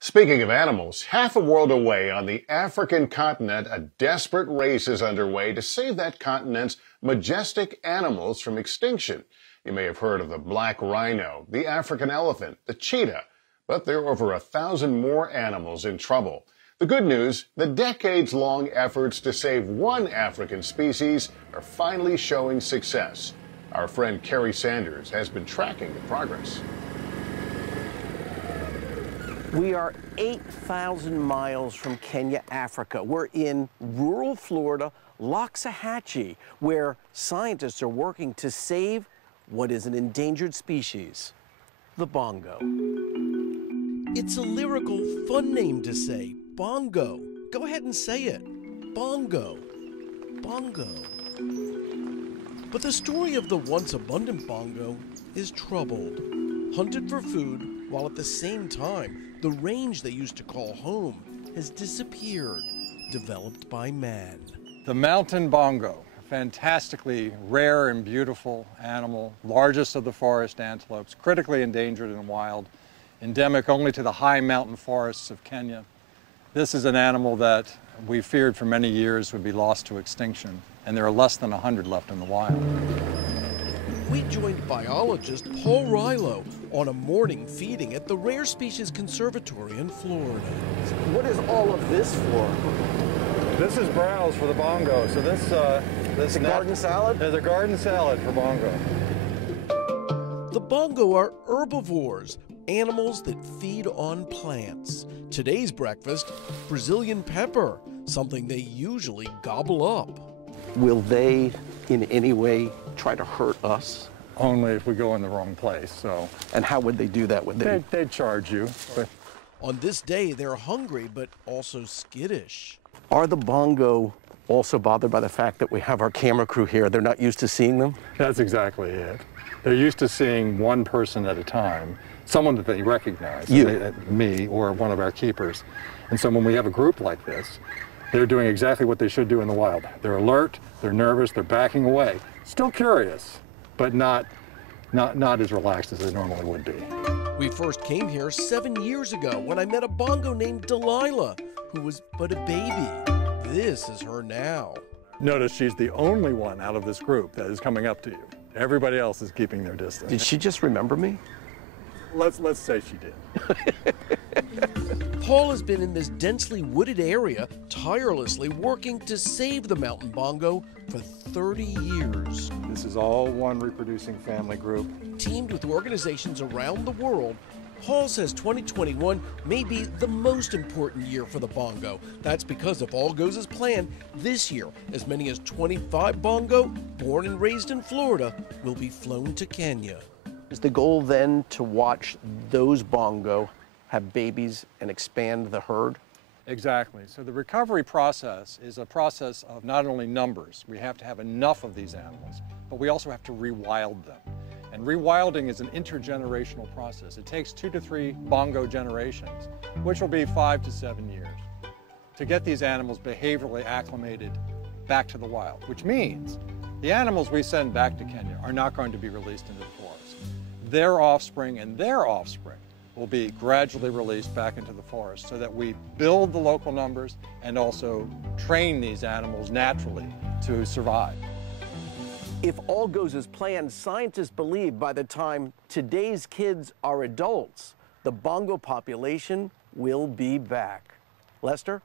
Speaking of animals, half a world away on the African continent, a desperate race is underway to save that continent's majestic animals from extinction. You may have heard of the black rhino, the African elephant, the cheetah, but there are over 1,000 more animals in trouble. The good news, the decades-long efforts to save one African species are finally showing success. Our friend Kerry Sanders has been tracking the progress. We are 8,000 miles from Kenya, Africa. We're in rural Florida, Loxahatchee, where scientists are working to save what is an endangered species, the bongo. It's a lyrical, fun name to say, bongo. Go ahead and say it, bongo, bongo. But the story of the once abundant bongo is troubled. Hunted for food, while at the same time, the range they used to call home has disappeared, developed by man. The mountain bongo, a fantastically rare and beautiful animal, largest of the forest antelopes, critically endangered and wild, endemic only to the high mountain forests of Kenya. This is an animal that we feared for many years would be lost to extinction, and there are less than 100 left in the wild. We joined biologist Paul Rilo on a morning feeding at the Rare Species Conservatory in Florida. What is all of this for? This is browse for the bongo. So this a garden salad? There's a garden salad for bongo. The bongo are herbivores, animals that feed on plants. Today's breakfast, Brazilian pepper, something they usually gobble up. Will they in any way try to hurt us? Only if we go in the wrong place, so. And how would they do that? Would they? They'd charge you. But on this day, they're hungry, but also skittish. Are the bongo also bothered by the fact that we have our camera crew here? They're not used to seeing them? that's exactly it. They're used to seeing one person at a time, someone that they recognize, me or one of our keepers. And so when we have a group like this, they're doing exactly what they should do in the wild. They're alert, they're nervous, they're backing away. Still curious, but not as relaxed as they normally would be. We first came here 7 years ago when I met a bongo named Delilah, who was but a baby. This is her now. Notice she's the only one out of this group that is coming up to you. Everybody else is keeping their distance. Did she just remember me? Let's say she did. Paul has been in this densely wooded area, tirelessly working to save the mountain bongo for 30 years. This is all one reproducing family group. Teamed with organizations around the world, Paul says 2021 may be the most important year for the bongo. That's because if all goes as planned, this year, as many as 25 bongo, born and raised in Florida, will be flown to Kenya. Is the goal then to watch those bongo have babies and expand the herd? Exactly. So the recovery process is a process of not only numbers. We have to have enough of these animals, but we also have to rewild them. And rewilding is an intergenerational process. It takes 2 to 3 bongo generations, which will be 5 to 7 years, to get these animals behaviorally acclimated back to the wild, which means the animals we send back to Kenya are not going to be released into the forest. Their offspring and their offspring will be gradually released back into the forest so that we build the local numbers and also train these animals naturally to survive. If all goes as planned, scientists believe by the time today's kids are adults, the bongo population will be back. Lester?